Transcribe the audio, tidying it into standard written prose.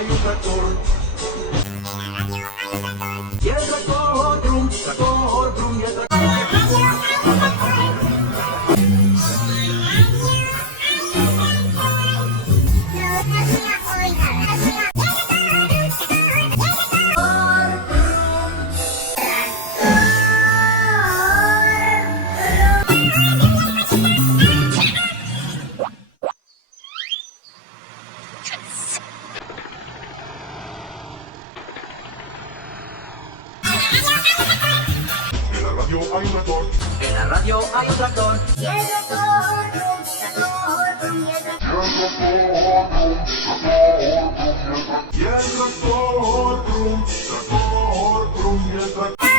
hay un tractor. Y el tractor, brum, tractor, brum, y el tractor. En la radio hay un tractor. En la radio hay un tractor. Y el tractor, brum, y el tractor. Y el tractor, brum, y el tractor.